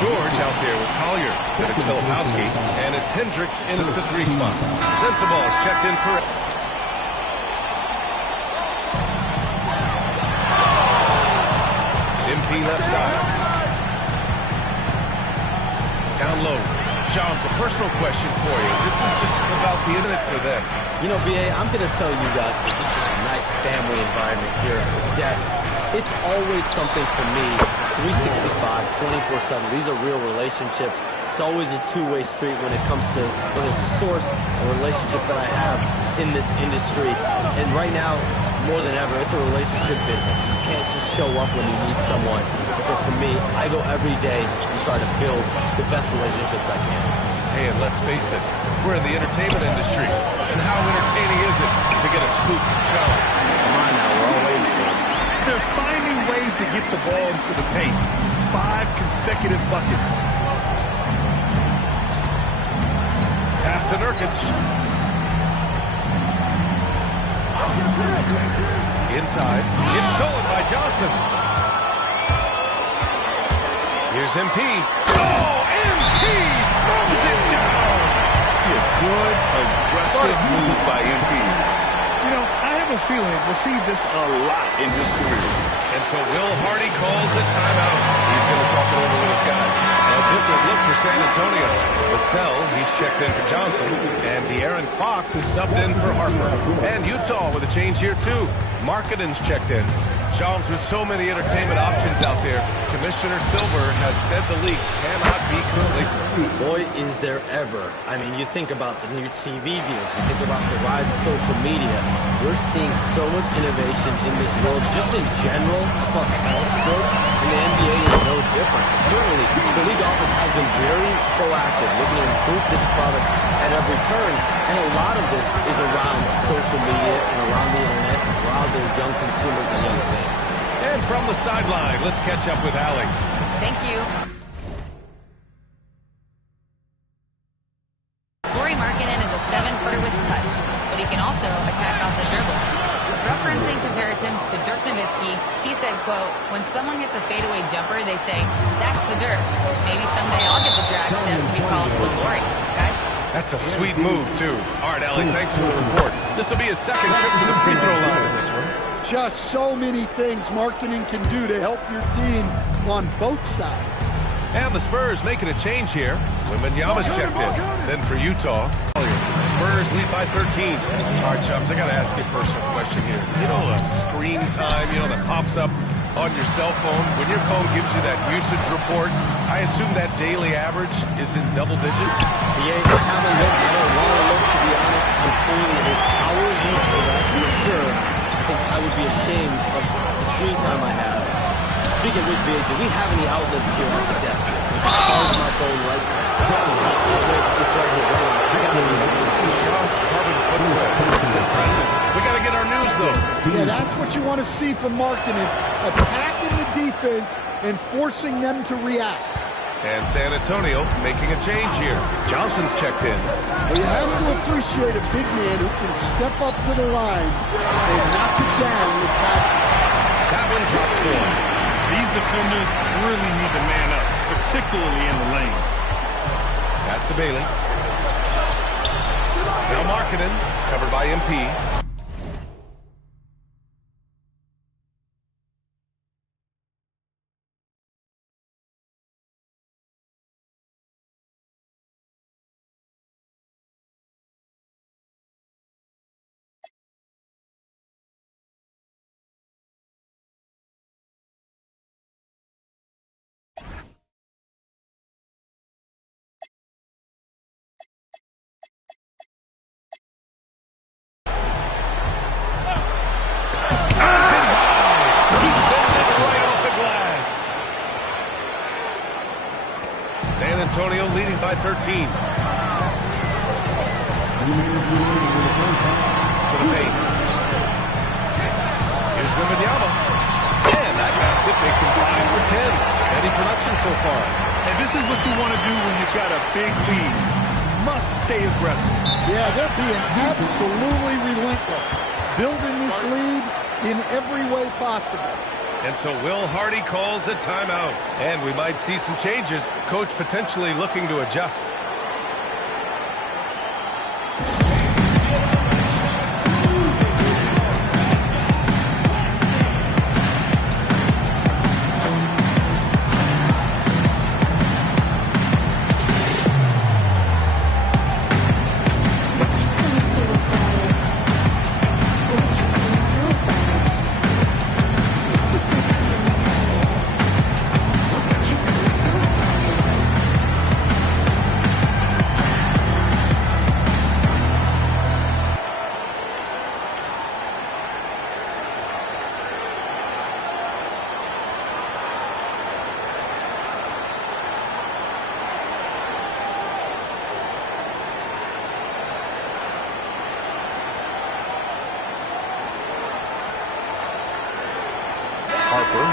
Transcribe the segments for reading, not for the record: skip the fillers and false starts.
George out there with Collier. Then it's Filipowski. And it's Hendricks in at the 3 spot. Sensible is checked in for it. MP left side. Down low. Shams, a personal question for you. This is just about the internet for them. You know, BA, I'm going to tell you guys that this is a nice family environment here at the desk. It's always something for me. 365, 24/7. These are real relationships. It's always a two-way street when it comes to whether it's a source or relationship that I have in this industry. And right now, more than ever, it's a relationship business. You can't just show up when you need someone. And so for me, I go every day and try to build the best relationships I can. Hey, and let's face it, we're in the entertainment industry. And how entertaining is it to get a scoop from Shams? Come on now, we're all waiting for it. They're finding ways to get the ball into the paint. 5 consecutive buckets. Pass to Nurkic. Inside. It's stolen by Johnson. Here's MP. Oh, MP throws it down. A good, aggressive move by MP. You know, I have a feeling we'll see this a lot in his career. And so Will Hardy calls the timeout. He's going to talk it over with his guys. A different look for San Antonio. Vassell, he's checked in for Johnson. And De'Aaron Fox is subbed in for Harper. And Utah with a change here, too. Markkanen's checked in. Shams, with so many entertainment options out there, Commissioner Silver has said the league cannot be complacent. Boy, is there ever. I mean, you think about the new TV deals. You think about the rise of social media. We're seeing so much innovation in this world, just in general, across all sports, and the NBA is no different. Certainly, the league office has been very proactive, looking to improve this product at every turn, and a lot of this is around social media and around the internet, around the young consumers and young fans. And from the sideline, let's catch up with Allie. Thank you. Markkanen is a 7-footer with touch, but he can also attack off the dribble. Referencing comparisons to Dirk Nowitzki, he said, quote, when someone hits a fadeaway jumper, they say, that's the Dirk. Maybe someday I'll get the drag step to be called the glory. Guys? That's a sweet move, too. All right, Allie, thanks for the report. This will be his second trip to the free throw line in this one. Just so many things Markkanen can do to help your team on both sides. And the Spurs making a change here. Wembanyama's checked in. Then for Utah, Spurs lead by 13. All right, Chums, I got to ask you a personal question here. You know, a screen time, that pops up on your cell phone. When your phone gives you that usage report, I assume that daily average is in double digits? Yeah, I haven't looked. I don't want to look, to be honest. I'm clearly a power user, that's for sure. I think I would be ashamed of the screen time I have. Speaking of which, BA, do we have any outlets here at the desk? On my phone right now. It's right here. I got it. Shams' carbon footprint. It's impressive. We got to get our news, though. Yeah, that's what you want to see from Markkanen. Attacking the defense and forcing them to react. And San Antonio making a change here. Johnson's checked in. Well, you have to appreciate a big man who can step up to the line and knock it down with confidence. That one drops for him. These defenders really need to man up, particularly in the lane. Pass to Bailey. Now Markkanen, covered by MP. San Antonio leading by 13. To the paint. Here's Wembanyama. And that basket makes him 5 for 10. Steady production so far. And this is what you want to do when you've got a big lead. Must stay aggressive. Yeah, they're being absolutely relentless. Building this lead in every way possible. And so Will Hardy calls the timeout. And we might see some changes. Coach potentially looking to adjust.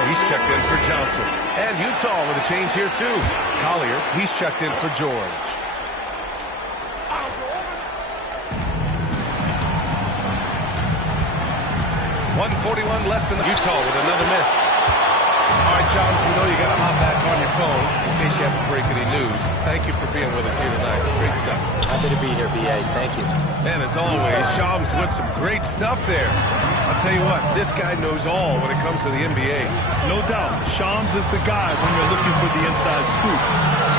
He's checked in for Johnson. And Utah with a change here, too. Collier, he's checked in for George. 1:41 left in the Utah with another miss. All right, John, you know you got to hop back on your phone in case you have to break any news. Thank you for being with us here tonight. Great stuff. Happy to be here, B.A. Thank you. And as always, Shams with some great stuff there. I'll tell you what, this guy knows all when it comes to the NBA. No doubt, Shams is the guy when you're looking for the inside scoop.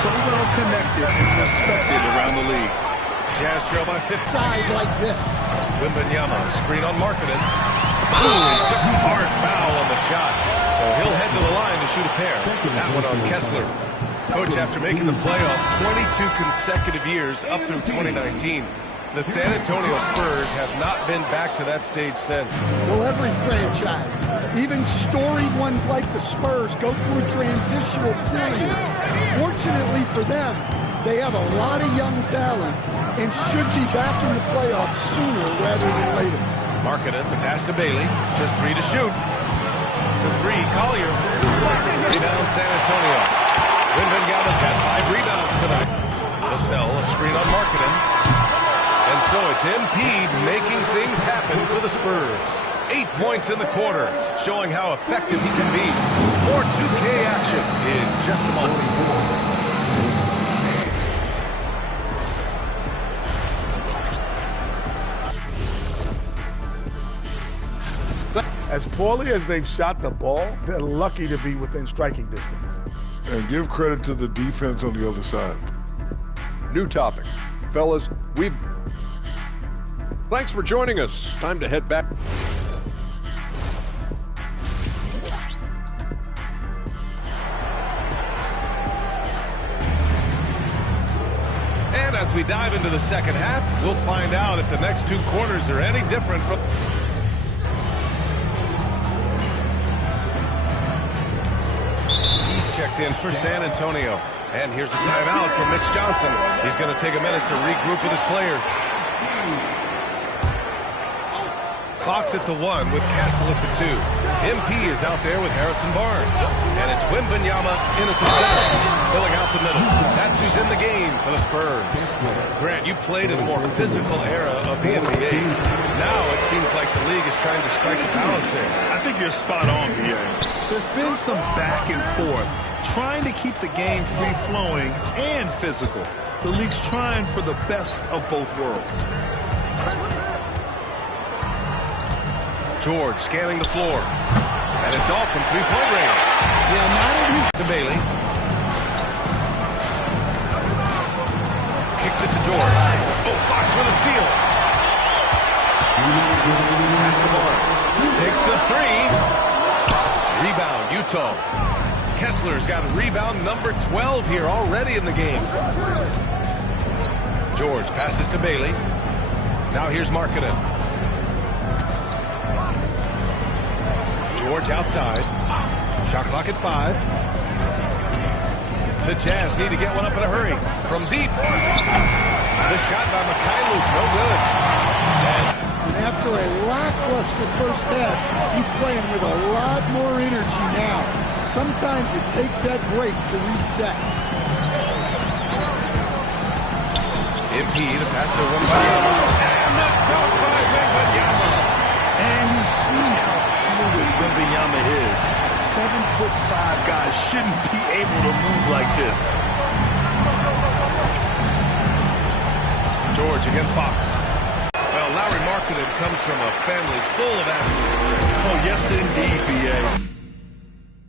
So well connected and respected around the league. Jazz trail by 50. Side like this. Wembanyama, screen on Markkanen. Ooh, he took a hard foul on the shot. So he'll head to the line to shoot a pair. That one on Kessler. Coach, after making the playoffs 22 consecutive years up through 2019, the San Antonio Spurs have not been back to that stage since. Well, every franchise, even storied ones like the Spurs, go through a transitional period. Fortunately for them, they have a lot of young talent and should be back in the playoffs sooner rather than later. Markkanen, the pass to Bailey. Just 3 to shoot. To 3, Collier. Rebound, San Antonio. Wembanyama's got 5 rebounds tonight. Vassell, a screen on Markkanen. And so it's MP making things happen for the Spurs. 8 points in the quarter, showing how effective he can be. More 2K action in just a moment. As poorly as they've shot the ball, they're lucky to be within striking distance. And give credit to the defense on the other side. New topic. Fellas, Thanks for joining us. Time to head back. And as we dive into the second half, we'll find out if the next 2 quarters are any different from... Checked in for San Antonio. And here's a timeout from Mitch Johnson. He's going to take a minute to regroup with his players. Clock's at the 1 with Castle at the 2. MP is out there with Harrison Barnes. And it's Wembanyama in at the center, filling out the middle. That's who's in the game for the Spurs. Grant, you played in a more physical era of the NBA. Now it seems like the league is trying to strike a balance there. I think you're spot on, B.A. There's been some back and forth, trying to keep the game free-flowing and physical. The league's trying for the best of both worlds. George scanning the floor. And it's off from 3-point range. Yeah, now to Bailey. Kicks it to George. Oh, Fox with a steal. Pass to Barnes. Takes the 3. Rebound, Utah. Kessler's got a rebound number 12 here already in the game. George passes to Bailey. Now here's Markkanen. George outside. Shot clock at 5. The Jazz need to get one up in a hurry. From deep. The shot by Mikhailuk, no good. And after a lackluster first half, he's playing with a lot more energy now. Sometimes it takes that break to reset. MP, the pass to Wembanyama. And the dunk by Wembanyama. And you see how fluid Wembanyama is. 7'5" guys shouldn't be able to move like this. George against Fox. Well, Larry Markkinen comes from a family full of athletes. Oh, yes, indeed, B.A.